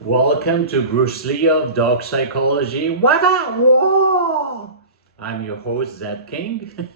Welcome to Bruce Lee of Dog Psychology. What up? Whoa! I'm your host, Zed King.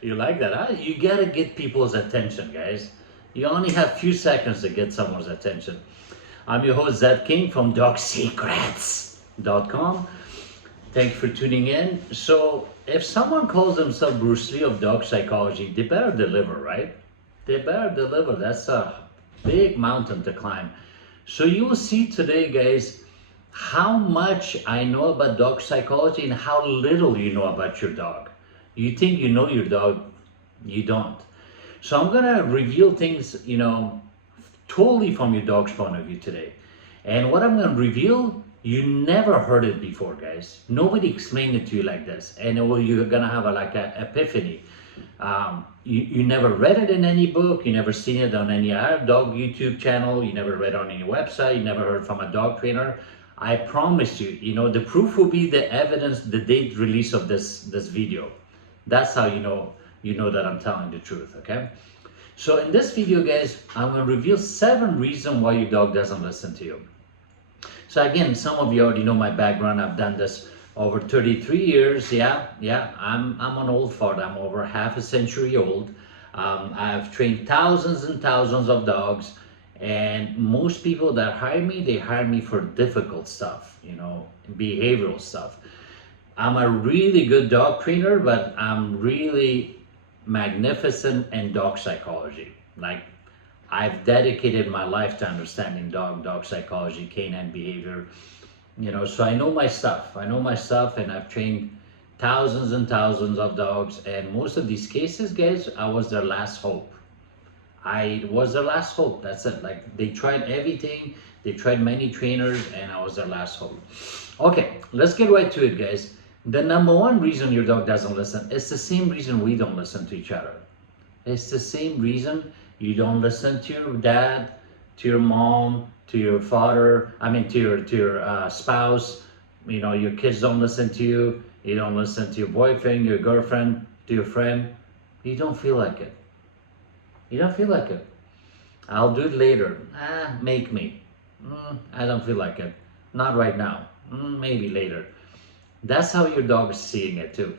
You like that, huh? You gotta get people's attention, guys. You only have few seconds to get someone's attention. I'm your host, Zed King from DogSecrets.com. Thank you for tuning in. So, if someone calls themselves Bruce Lee of Dog Psychology, they better deliver, right? They better deliver. That's a big mountain to climb. So you will see today, guys, how much I know about dog psychology and how little you know about your dog. You think you know your dog, you don't. So I'm gonna reveal things, totally from your dog's point of view today. And what I'm gonna reveal, you never heard it before, guys. Nobody explained it to you like this. And you're gonna have like an epiphany. You never read it in any book, you never seen it on any other dog YouTube channel, you never read it on any website, you never heard from a dog trainer. I promise you, the proof will be the evidence, the date release of this video. That's how you know that I'm telling the truth, okay? So in this video, guys, I'm going to reveal 7 reasons why your dog doesn't listen to you. So again, some of you already know my background. I've done this over 33 years. I'm an old fart. I'm over half a century old. I've trained thousands and thousands of dogs, and most people that hire me, they hire me for difficult stuff, behavioral stuff. I'm a really good dog trainer, but I'm really magnificent in dog psychology. Like, I've dedicated my life to understanding dog psychology, canine behavior, so I know my stuff. And I've trained thousands and thousands of dogs, and most of these cases, guys, I was their last hope. I was their last hope. That's it. Like, they tried everything, they tried many trainers, and I was their last hope. Okay, let's get right to it, guys. The number one reason your dog doesn't listen is the same reason we don't listen to each other. It's the same reason you don't listen to your dad, to your mom, to your father, to your spouse. Your kids don't listen to you. You don't listen to your boyfriend, your girlfriend, to your friend. You don't feel like it. You don't feel like it. I'll do it later. Make me. I don't feel like it. Not right now. Maybe later. That's how your dog is seeing it too.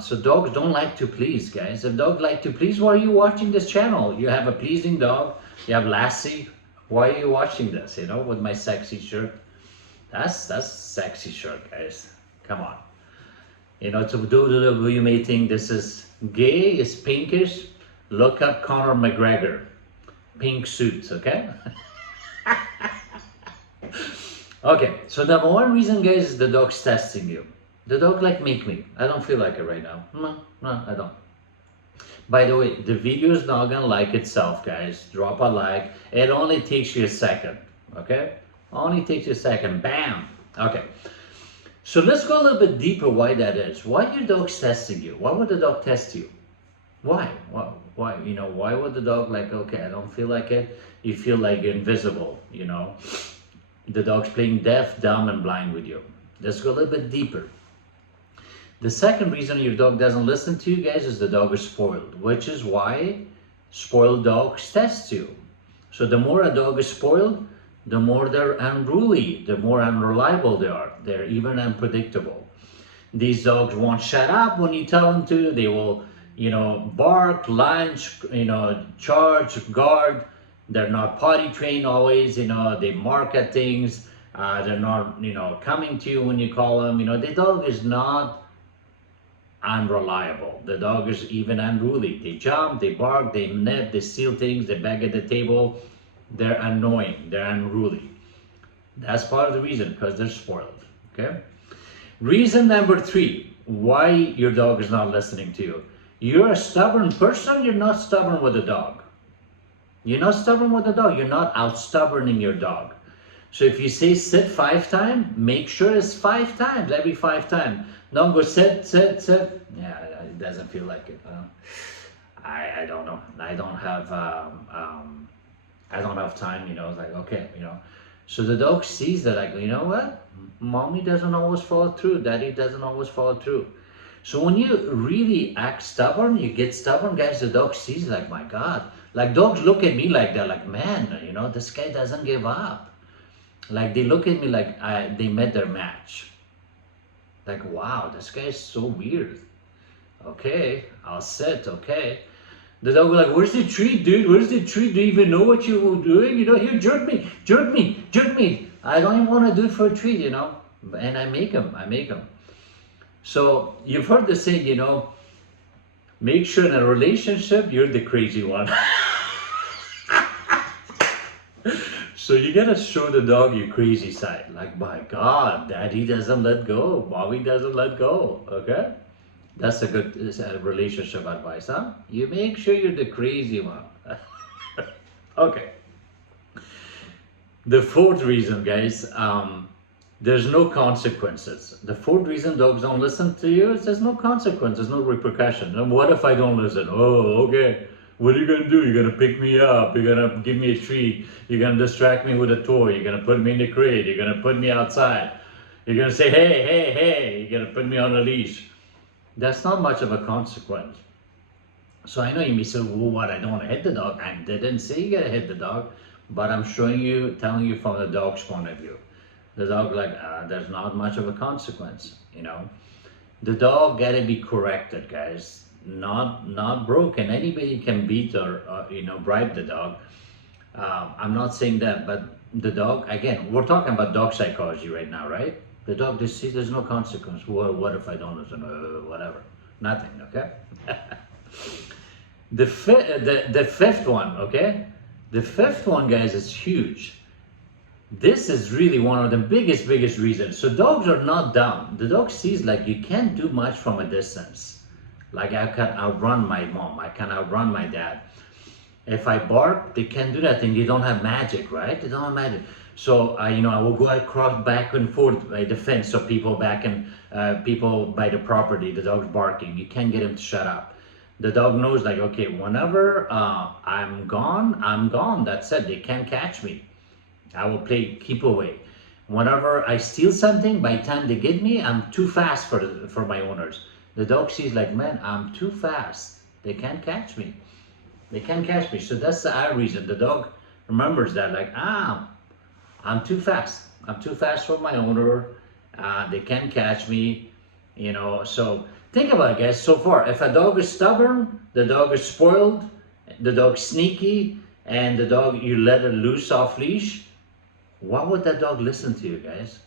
So dogs don't like to please, guys. If dogs like to please, why are you watching this channel? You have a pleasing dog. You have Lassie. Why are you watching this? With my sexy shirt. That's sexy shirt, guys. Come on. You may think this is gay, it's pinkish. Look up Conor McGregor. Pink suits, okay? Okay, so number one reason, guys, is the dog's testing you. The dog make me. I don't feel like it right now. No, I don't. By the way, the video is not gonna like itself, guys. Drop a like. It only takes you a second, okay? Only takes you a second. Bam. Okay. So let's go a little bit deeper why that is. Why your dog's testing you? Why would the dog test you? Why? Why? Why would the dog okay, I don't feel like it. You feel like you're invisible, The dog's playing deaf, dumb, and blind with you. Let's go a little bit deeper. The second reason your dog doesn't listen to you, guys, is the dog is spoiled, which is why spoiled dogs test you. So the more a dog is spoiled, the more they're unruly, the more unreliable they are. They're even unpredictable. These dogs won't shut up when you tell them to. They will, bark, lunge, charge, guard. They're not potty trained always, they mark at things. They're not, coming to you when you call them. The dog is not unreliable. The dog is even unruly. They jump, they bark, they nip, they steal things, they beg at the table. They're annoying, they're unruly. That's part of the reason, because they're spoiled, okay? Reason number 3, why your dog is not listening to you. You're a stubborn person, you're not stubborn with the dog. You're not stubborn with the dog. You're not out stubborning your dog. So if you say sit 5 times, make sure it's 5 times, every 5 times. Don't go sit. Yeah, it doesn't feel like it. I don't know. I don't have time. It's like, okay, So the dog sees that. You know what? Mommy doesn't always follow through. Daddy doesn't always follow through. So when you really act stubborn, you get stubborn, guys. The dog sees my God. Like dogs look at me like they're like, man, you know, this guy doesn't give up. Like they look at me like they met their match. Like, wow, this guy's so weird. Okay, I'll sit, okay. The dog was like, where's the treat, dude? Where's the treat? Do you even know what you were doing? You know, here, jerk me, jerk me, jerk me. I don't even want to do it for a treat, you know. And I make him. So you've heard the saying, you know, make sure in a relationship, you're the crazy one. So you gotta show the dog your crazy side. Like, my God, daddy doesn't let go. Mommy doesn't let go, okay? That's a good relationship advice, huh? You make sure you're the crazy one. Okay. The fourth reason, guys, there's no consequences. The fourth reason dogs don't listen to you is there's no consequence, there's no repercussion. And what if I don't listen? Oh, okay. What are you gonna do? You're gonna pick me up, you're gonna give me a treat, you're gonna distract me with a toy, you're gonna put me in the crate, you're gonna put me outside, you're gonna say, hey, hey, hey, you're gonna put me on a leash. That's not much of a consequence. So I know you may say, well, what, I don't want to hit the dog. I didn't say you gotta hit the dog, but I'm showing you, telling you from the dog's point of view. The dog like, there's not much of a consequence, you know. The dog gotta be corrected, guys, not broken. Anybody can beat or you know, bribe the dog. I'm not saying that, but the dog, again, we're talking about dog psychology right now, right? The dog just sees there's no consequence. Well, what if I don't listen? Whatever. Nothing, okay? The fifth one, okay? The fifth one, guys, is huge. This is really one of the biggest reasons. So dogs are not dumb. The dog sees like you can't do much from a distance. Like I can outrun my mom. I can outrun my dad. If I bark, they can't do that thing. They don't have magic, right? They don't have magic. So you know, I will go across back and forth by the fence, so people back and people by the property, the dog's barking. You can't get him to shut up. The dog knows like, okay, whenever I'm gone. That's it. They can't catch me. I will play keep away. Whenever I steal something, by the time they get me, I'm too fast for my owners. The dog sees like, man, I'm too fast. They can't catch me. They can't catch me. So that's our reason. The dog remembers that like, I'm too fast. I'm too fast for my owner. They can't catch me, you know. So think about it, guys. So far, if a dog is stubborn, the dog is spoiled, the dog's sneaky, and the dog, you let it loose off leash, why would that dog listen to you, guys?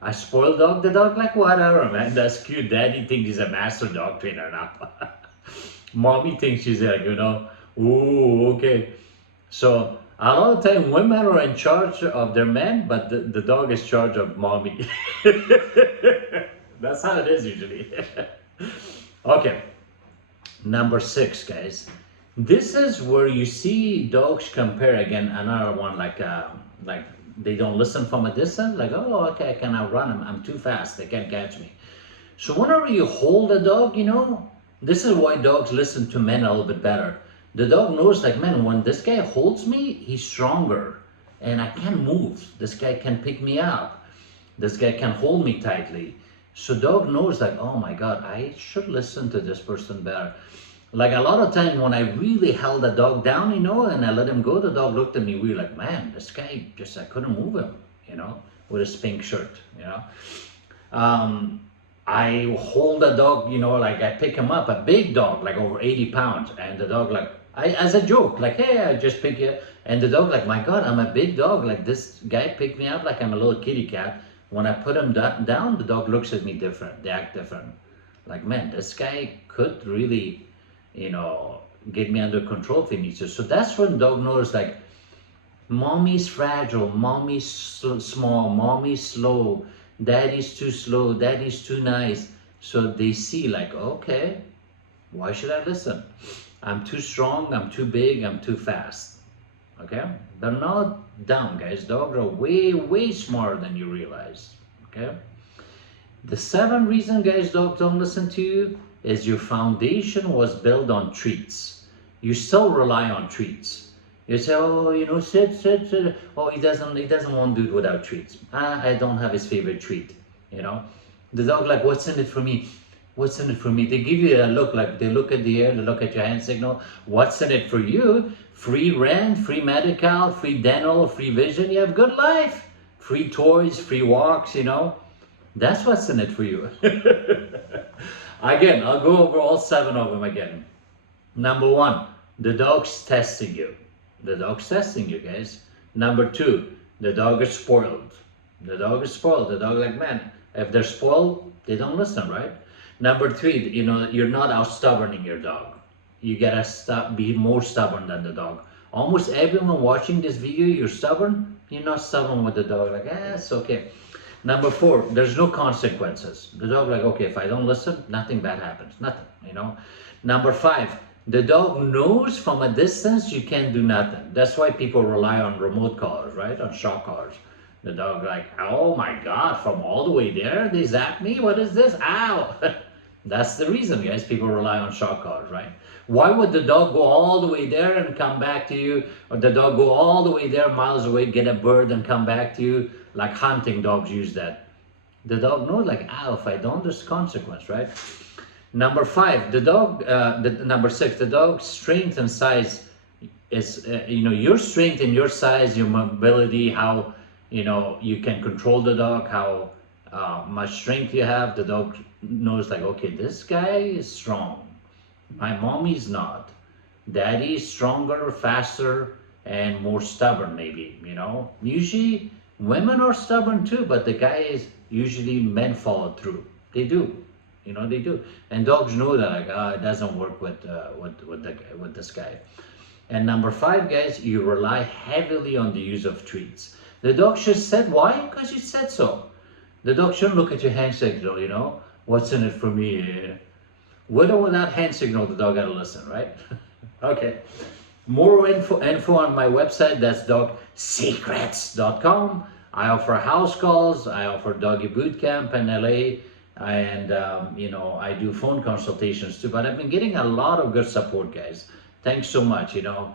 A spoiled dog, the dog like, whatever, man, that's cute. Daddy thinks he's a master dog trainer now. Mommy thinks she's like, you know, ooh, okay. So a lot of time women are in charge of their men, but the dog is in charge of mommy. That's how it is usually. Okay, number 6, guys. This is where you see dogs compare again. Another one like they don't listen from a distance. Like, oh, okay, I can outrun them. I'm too fast. They can't catch me. So whenever you hold a dog, you know, this is why dogs listen to men a little bit better. The dog knows like, man, when this guy holds me, he's stronger and I can't move. This guy can pick me up. This guy can hold me tightly. So dog knows like, oh my God, I should listen to this person better. Like a lot of time when I really held a dog down, you know, and I let him go, the dog looked at me weird like, man, this guy just, I couldn't move him, you know, with his pink shirt, you know. I hold a dog, you know, like I pick him up, a big dog, like over 80 pounds. And the dog like, as a joke, like, hey, I just pick you up. And the dog like, my God, I'm a big dog. Like this guy picked me up like I'm a little kitty cat. When I put him down, the dog looks at me different. They act different. Like, man, this guy could really, you know, get me under control if he needs to. So that's when dog knows like, mommy's fragile, mommy's small, mommy's slow, daddy's too slow, daddy's too nice. So they see like, okay, why should I listen? I'm too strong, I'm too big, I'm too fast. Okay? They're not dumb, guys. Dogs are way smarter than you realize. Okay? The 7th reason, guys, dogs don't listen to you is your foundation was built on treats. You still rely on treats. You say, oh, you know, sit. Oh, he doesn't want to do it without treats. I don't have his favorite treat, you know. The dog like, what's in it for me? What's in it for me? They give you a look, like they look at the air, they look at your hand signal. What's in it for you? Free rent, free medical, free dental, free vision. You have good life. Free toys, free walks, you know. That's what's in it for you. Again, I'll go over all 7 of them again. Number 1, the dog's testing you. The dog's testing you, guys. Number 2, the dog is spoiled. The dog is spoiled. The dog, like, man, if they're spoiled, they don't listen, right? Number 3, you know, you're not out stubborning your dog. You gotta be more stubborn than the dog. Almost everyone watching this video, you're stubborn. You're not stubborn with the dog, like, it's okay. Number 4, there's no consequences. The dog, like, okay, if I don't listen, nothing bad happens, nothing, you know. Number 5, the dog knows from a distance you can't do nothing. That's why people rely on remote collars, right? On shock collars. The dog, like, oh my God, from all the way there, they zap me? What is this? Ow! That's the reason, guys, people rely on shock collars, right? Why would the dog go all the way there and come back to you? Or the dog go all the way there, miles away, get a bird and come back to you? Like hunting dogs use that. The dog knows, like, if I don't, there's consequence, right? Number 5, the dog, number 6, the dog's strength and size is, you know, your strength and your size, your mobility, how, you know, you can control the dog, how much strength you have. The dog knows, like, okay, this guy is strong. My mommy's not. Daddy's stronger, faster, and more stubborn, maybe, you know. Usually, women are stubborn too, but the guy is usually men follow through. They do, you know, they do. And dogs know that, like, it doesn't work with this guy. And number 5, guys, you rely heavily on the use of treats. The dog should said, why? Because you said so. The dog shouldn't look at your hand signal, you know. What's in it for me? With or without hand signal, the dog gotta listen, right? Okay. More info on my website. That's dogsecrets.com. I offer house calls. I offer doggy boot camp in LA, and you know, I do phone consultations too. But I've been getting a lot of good support, guys. Thanks so much. You know,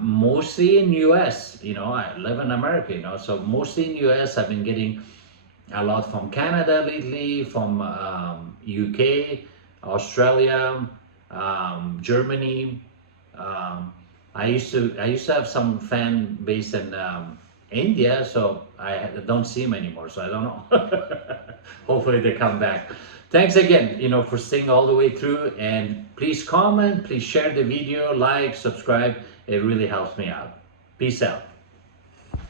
mostly in US. You know, I live in America. You know, so mostly in US. I've been getting a lot from Canada lately, from UK, Australia, Germany. I used to have some fan base in India, so I don't see them anymore, so I don't know. Hopefully they come back. Thanks again, you know, for staying all the way through, and please comment, please share the video, like, subscribe. It really helps me out. Peace out.